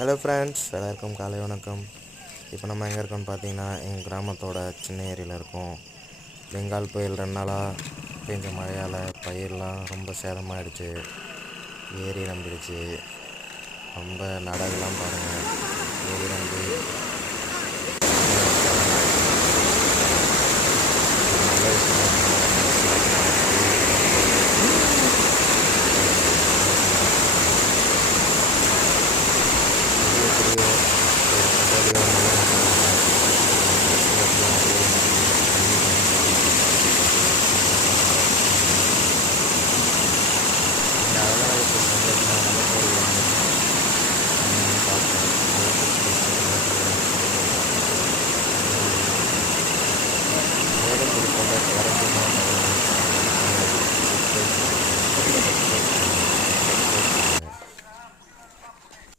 Hello friends, எல்லாருக்கும் காலை வணக்கம். இப்போ நம்ம எங்கே இருக்கோம்னு பார்த்தீங்கன்னா, எங்கள் கிராமத்தோட சின்ன ஏரியில் இருக்கோம். பெங்கால் புயல் 2 நாளாக பெஞ்ச மழையால் பயிரெலாம் ரொம்ப சேதமாகிடுச்சு. ஏரி நம்பிடுச்சு. ரொம்ப நடவுலாம் பாருங்கள், ஏரி நம்பி நல்ல விஷயம்.